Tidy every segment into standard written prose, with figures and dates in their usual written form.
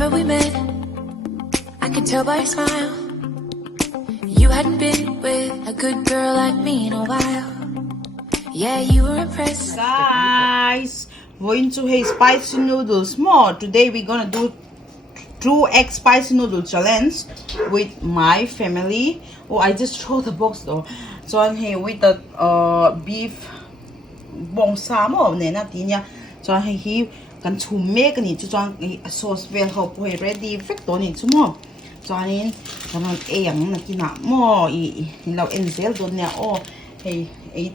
Remember we met, I could tell by your smile. You hadn't been with a good girl like me in a while. Yeah, you were impressed. Guys, we're into hey spicy noodles more. Today we're gonna do 2 egg spicy noodle challenge with my family. Oh, I just throw the box though. So I'm here with the beef bong samo ne na tinya. So I'm here kan chu make ni chu chang sauce well hope we ready fek to ni chu mo. So I'm kan e yang na kina mo I lau enzel do ne oh hey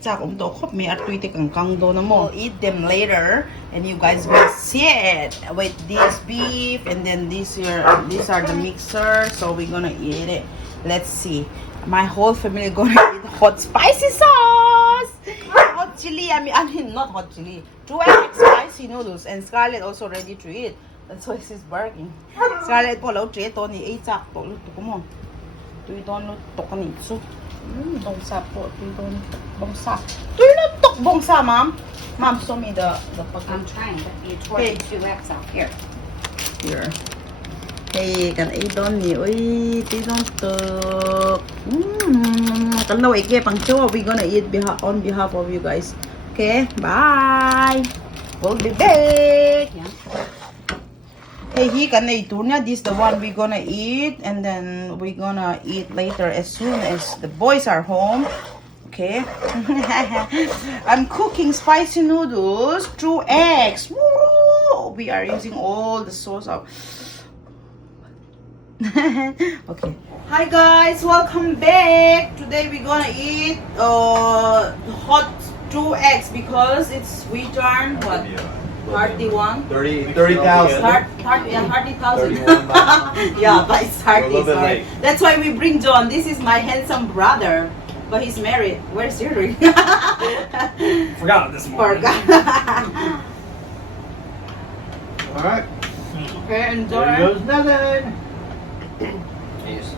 chak to khop me atui te kang do na mo. Eat them later and you guys will see it with this beef and then these are the mixer, so we're gonna eat it. Let's see. My whole family gonna eat hot spicy sauce, hot chili. I mean not hot chili. 2 egg spicy noodles, and Scarlett also ready to eat. That's why she's barking. Scarlett po lau tre to ni chak to lu to mo. Tui don lu to ni su. Bong sa po tui don bong sa. Tui lu tok bong sa, mom. Mom, show me the I'm trying, but you tore the 2 eggs out. Here. Here. Hey, kan ai don ni oi, ti don tok. Kan lau ek pang cho, we gonna eat on behalf of you guys. Okay, bye. We'll be back. Yeah. Hey, he can eat tuna. This is the one we're gonna eat, and then we're gonna eat later as soon as the boys are home. Okay. I'm cooking spicy noodles, 2 eggs. Woo! We are using all the sauce up. Okay. Hi guys, welcome back. Today we're gonna eat hot 2 eggs because it's we turn what? 31? 30,000. 30,000. Yeah, but it's 30. Sorry. That's why we bring John. This is my handsome brother, but he's married. Where's your ring? Forgot this morning. Forgot. Alright. Okay, enjoy. There goes nothing. He just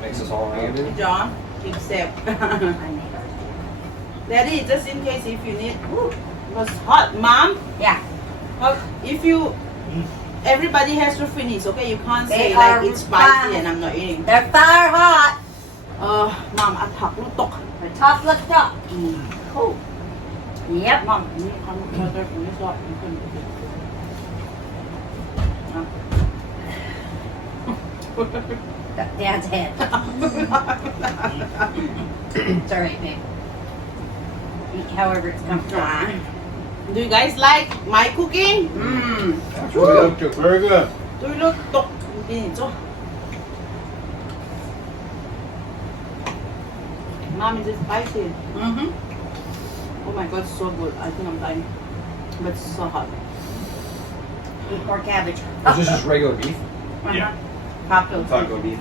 makes us all happy. John, keep safe. Daddy, just in case if you need. Ooh, it was hot, Mom. Yeah. If you, everybody has to finish. Okay, you can't They say are like it's spicy fine. and I'm not eating. They're fire hot. Mom, at hak lu tok. The top looked up. Cool. Yep. Mom, you come further from this lot. You can do Dad's head. It's alright, babe. Eat however it's comfortable. Do you guys like my cooking? Very good. Do you look tok? Mom, is it spicy? Oh my god, it's so good. I think I'm dying. But it's so hot. Eat more cabbage. Is this just regular beef? Yeah. Taco beef.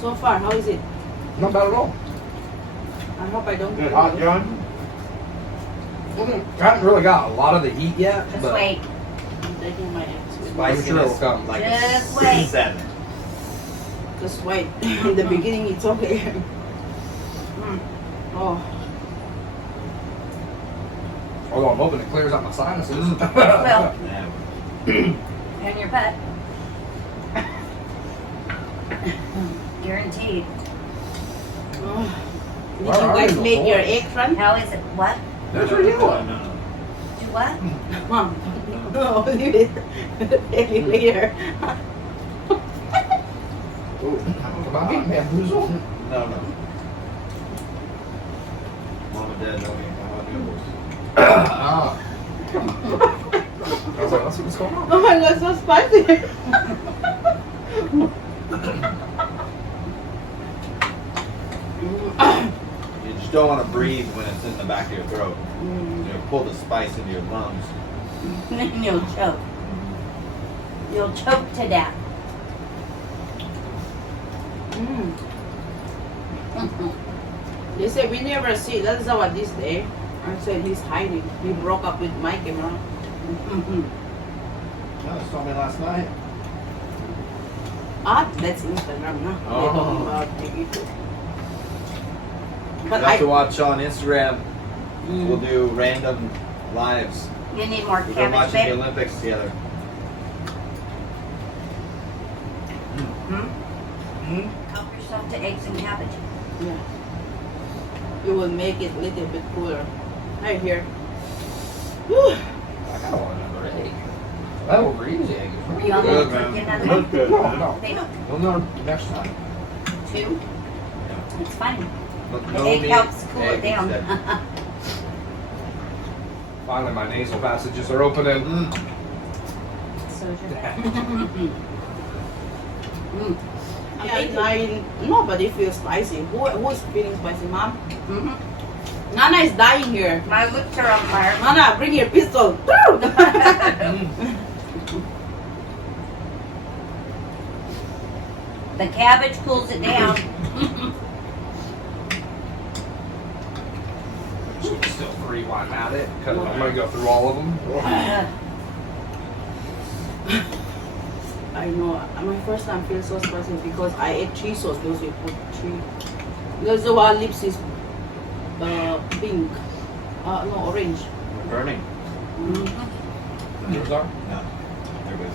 So far, how is it? Not bad at all. I hope I don't. Good hot, John? Haven't really got a lot of the heat yet, Just but wait. I'm taking my eggs. I'm sure it'll come. Like Just wait. 7. Just wait. In the beginning, it's okay. Oh. Although I'm hoping it clears out my sinuses. Well. And your pet. Guaranteed. Did you guys make your egg friend? How is it? What? That's ridiculous. Do what? Mom. No, leave it. Tell you later. Am I being bamboozled? No. Mom and Dad know me about noodles. Ah. I was like, let's see what's going on. Oh my god, so spicy. You just don't want to breathe when it's in the back of your throat. You know, pull the spice into your lungs. Then you'll choke. You'll choke to death. They said we never see. That's what this day. I said he's hiding. He broke up with my camera. No, they told me last night. That's Instagram, no? Oh. They're talking about YouTube. But You have to watch on Instagram. We'll do random lives. You need more We've been cabbage, watching the babe? Olympics together. Help yourself to eggs and cabbage. Yeah. You will make it a little bit cooler. Right here. Whew. I kind of want another egg. That over easy egg. You want Good, to man. get another Looks one? good. No, man. no. They don't. Well, no, next time. Two? It's fine. Look, The no egg meat, helps cool egg it down. instead. Finally, my nasal passages are opening. So is your Yeah, nobody feels spicy. Who's feeling spicy, Mom? Mhm. Nana is dying here. My lips are on fire. Nana, bring your pistol. The cabbage cools it down. Still 3 while I'm at it, because I'm going to go through all of them. I know. My first time feels so spicy because I ate 3 sauce. Those you put 3. There's the one lips is pink. No, orange. We're burning. Yours are? No. They're good.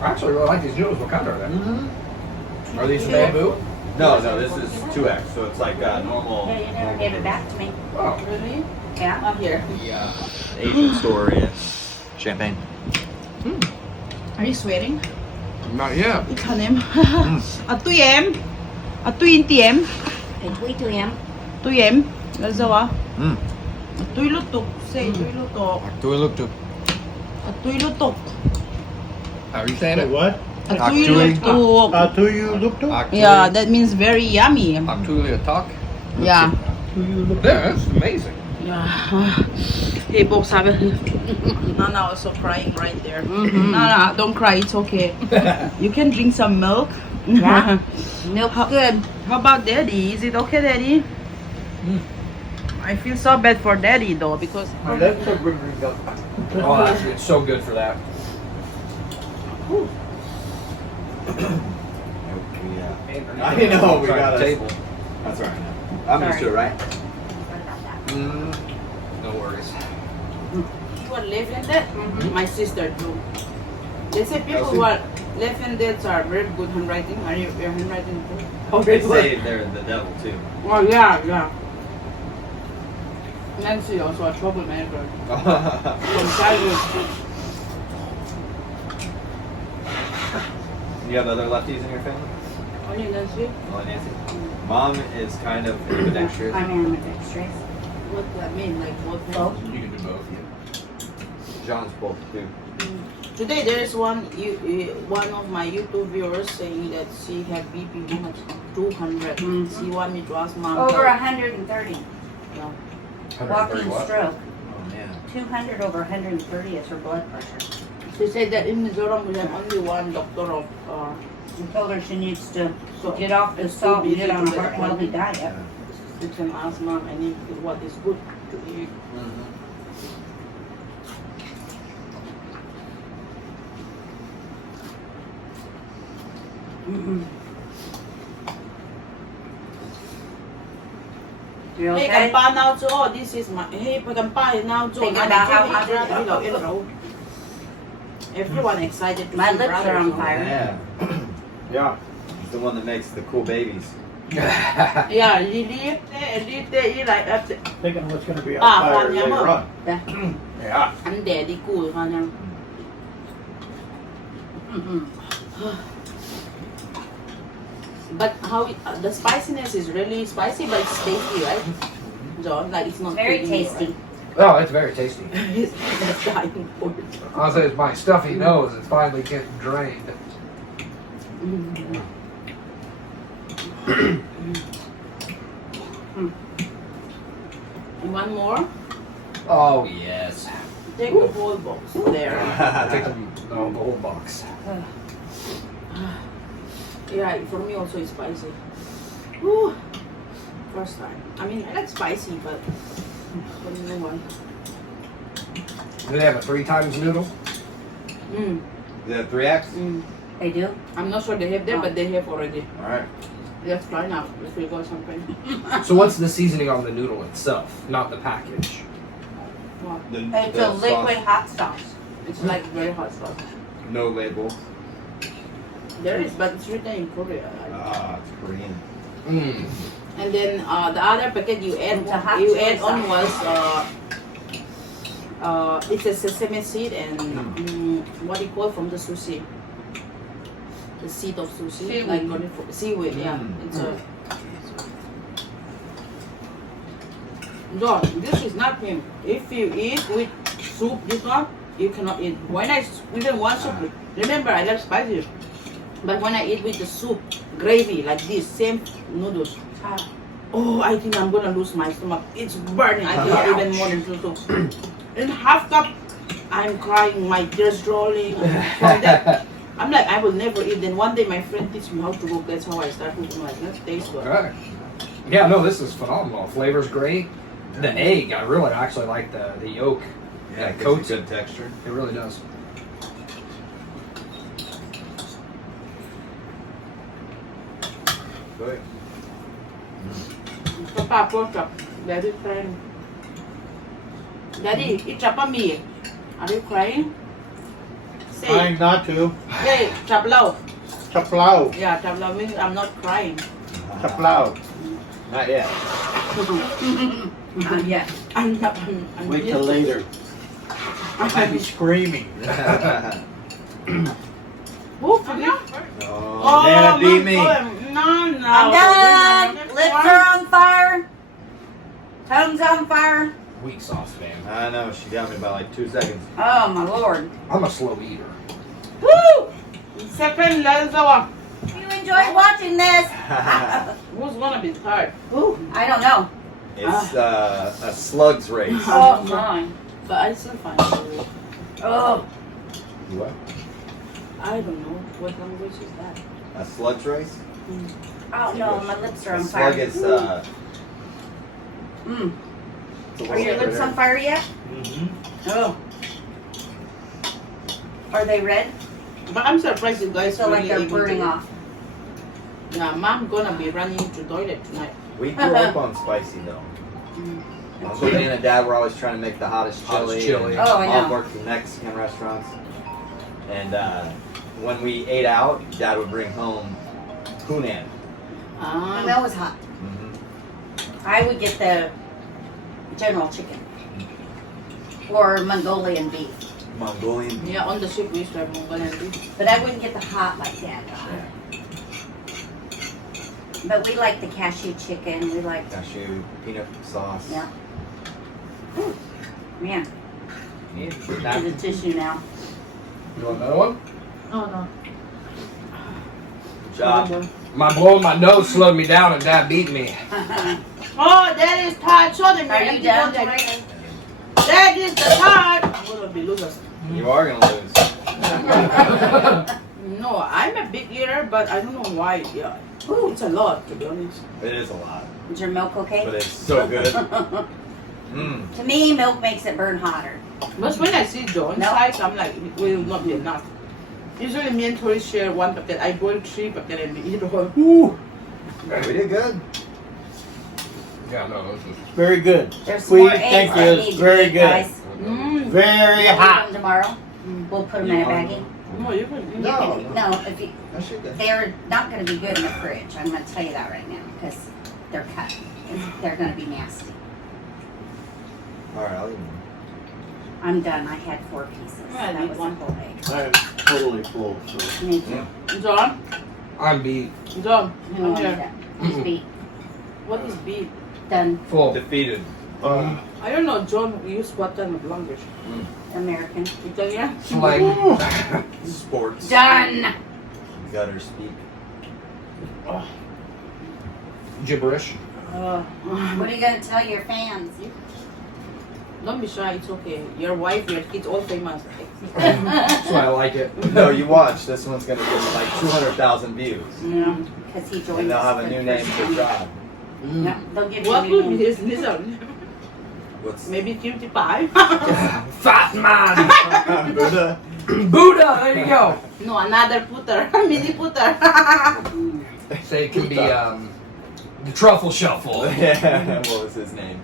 I actually really like these noodles. What kind are they? Are these Yeah. bamboo? No, this is 2X, so it's like normal. Yeah, you never gave it back to me. Oh. Really? Yeah. Not here. The Asian store in Champagne. Are you sweating? Not yet. It's hnem. Tụi em. Tụi em. I tweet to him. Tụi em. Là sao ạ? Tụi lút tục. Say tụi lút tục. Do I look to? Tụi lút tục. How are you saying it? What? Tụi lút tục. Do you look to? Yeah, that means very yummy. Actually, a talk? Yeah. Do you look Yeah, that's amazing. Yeah. Hey, Bob, sabi. Nana also crying right there. Nana, don't cry. It's okay. You can drink some milk. Yeah. Milk good. How about Daddy? Is it okay, Daddy? I feel so bad for Daddy though because That's a good result. Oh, actually, it's so good for that. I know, we Sorry, got a table. That's all right. I'm used to it, right? No worries. you are left-handed. My sister too. They say people who are left-handed are very good handwriting. Are you your handwriting good? They say they're the devil too. Oh yeah. Nancy also a troublemaker from childhood. You have other lefties in your family? Only Nancy. Oh, Nancy. Mom is kind of ambidextrous. I'm ambidextrous. What that mean? Like what? Both. You can do both. John's both too. Today there is one of my YouTube viewers saying that she had BP how much? 200. She want me to ask Mom. Over how- 130. Yeah. 130 Walking what? stroke. Oh man. 200 over 130 is her blood pressure. She said that in Mizoram we have only one doctor of. We told her she needs to So get off the it's salt too and get busy on to a get heart healthy diet. You can ask Mom any what is good to eat. You Hey, okay? can pa now too. This is my. Hey, can pa now too. Think about how hot it is. Everyone excited to My see lips are brothers, on no? fire. Yeah. Yeah. He's the one that makes the cool babies. Yeah, Lily, like that. Thinking what's going to be on Ah, fire Juan, later yeah, on. Yeah. And Daddy cool, huh? But how the spiciness is really spicy, but it's tasty, right? John, like it's not Very killing you, tasty. Oh, it's very tasty. Right? He's dying for it. I'll say it's my stuffy nose is finally getting drained. And one more. Oh, yes. Take the whole box there. I'll take the whole box. Yeah, for me also it's spicy. Whew. First time. I mean, I like spicy, but no one. Do they have a 3 times noodle? Mm. The 3X? Mm. They do? I'm not sure they have there, but they have already. Alright. Let's try now. If we go something. So what's the seasoning on the noodle itself, not the package? It's a liquid hot sauce. It's like very hot sauce. No label. There is, but it's written in Korea. Ah, it's Korean. Mm. And then the other packet you add It's a hot you chili add on sauce. was it's a sesame seed and what do you call from the sushi? The seed of sushi, Seaweed. like seaweed. Yeah, it's a. John, this is not him. If you eat with soup, this one you cannot eat. When I even one soup, remember I love spicy, but when I eat with the soup, gravy like this, same noodles. Oh, I think I'm gonna lose my stomach. It's burning. I cannot even more than 2 soups. In half cup, I'm crying, my tears rolling. From that, I'm like, I will never eat. Then one day my friend teach me how to cook. That's how I start cooking. Like, that tastes good. Okay. Yeah, no, this is phenomenal. Flavor's great. The egg, I really actually like the yolk. Yeah, It it coats coats good texture. It really does. Good. Papa, pork chop. Daddy crying. Daddy, eat chapami. Are you crying? Say, Trying not to. hey, chap lao. Chaplau. Yeah, chap lao means I'm not crying. Chaplau. Not yet. Yeah. I'm not. I'm Wait till later. I might be screaming. Oh, forget. Oh, Nana beat me. No, no. I'm done. Lips are on fire. Tongue's on fire. Weak sauce, man. I know, she got me by like 2 seconds. Oh my lord. I'm a slow eater. Woo! Second, let's go. You enjoyed watching this? Who's gonna be tired? Ooh, I don't know. It's a slug's race. Oh my. But I still find it. Oh. What? I don't know what language is that. A slug's race? Oh no, my lips are A on slug fire. is Mm. it's a Are your little lips on fire yet? Mm-hmm. Oh. Are they red? But I'm surprised you guys So like really they're able burning to- off. Yeah, mom gonna be running to toilet tonight. We grew up on spicy though. Uncle Dan and Dad were always trying to make the hottest chili. Hottest chili. And Oh, I Mom know. worked in Mexican restaurants. And when we ate out, Dad would bring home hnem. And Ah, that was hot. I would get the general chicken. Or Mongolian beef. Mongolian. yeah, on the ship we used to have Mongolian beef. But I wouldn't get the hot like that. But we like the cashew chicken. We like, Cashew, peanut sauce. yeah. Ooh, man, Yeah. to the tissue now. You want another one? Oh no. Good job. My blowing my nose slowed me down and Dad beat me. Oh, that is tired. Show them. Are you done? That is the tired. I'm gonna be losers. You are gonna lose. No, I'm a big eater, but I don't know why. Yeah, Ooh, it's a lot to be honest. It is a lot, is your milk okay? but it's so good. To me, milk makes it burn hotter. But when I see John's No. size, I'm like, it will not be enough. Usually me and Tori share one packet. I boil 3 packet and we eat all. Woo. We did good. Yeah, no, this was Very good. There's Sweet, more eggs thank that you. need It's to very be, good. guys. Very We'll hot. come tomorrow. We'll put them in a baggie. No, you can. You No. can, no, if you, I should do. they're not going to be good in the fridge. I'm going to tell you that right now because they're cut. They're going to be nasty. All right, I'll eat one. I'm done. I had 4 pieces. Yeah, That I was need a whole egg. I'm totally full. So. Me too. John, I'm beat. John, I don't come want here. that. Just beat. What is beef? Done. Full. Defeated. I don't know, John use what kind of language? American. Italian? Slang. Sports. Done. Gutter speak. Gibberish. What are you going to tell your fans? Don't be shy, it's okay. Your wife, your kids, all famous. That's why I like it. No, you watch. This one's gonna get like 200,000 views, Yeah. Because he joined and they'll us have a for new the name first for time. job. No, they'll give you What a would new be name. his listen? What's Maybe 55? Fat man. Buddha? Buddha, there you go. No, another putter. Mini putter. Say it can be the truffle shuffle. Yeah, what was his name?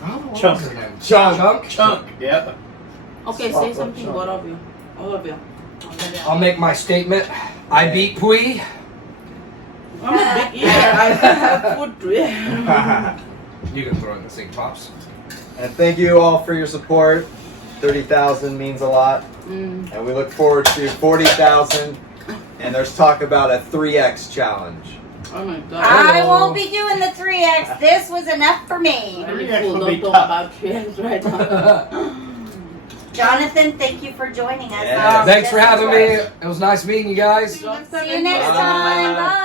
What Chunk. was his name? Chunk. Chunk. Yep. Okay, say something, both of you. All of you. I'll make my statement. I beat Pui. I'm a big eater. I have food to eat. You can throw it in the sink, Pops. And thank you all for your support. 30,000 means a lot. And we look forward to 40,000. And there's talk about a 3x challenge. Oh my god. I won't be doing the 3x. This was enough for me. Very 3X cool. will Don't be talk tough. about 3X right now. Jonathan, thank you for joining us. Yeah. Thanks for having me. It was nice meeting you guys. See you next time. Bye.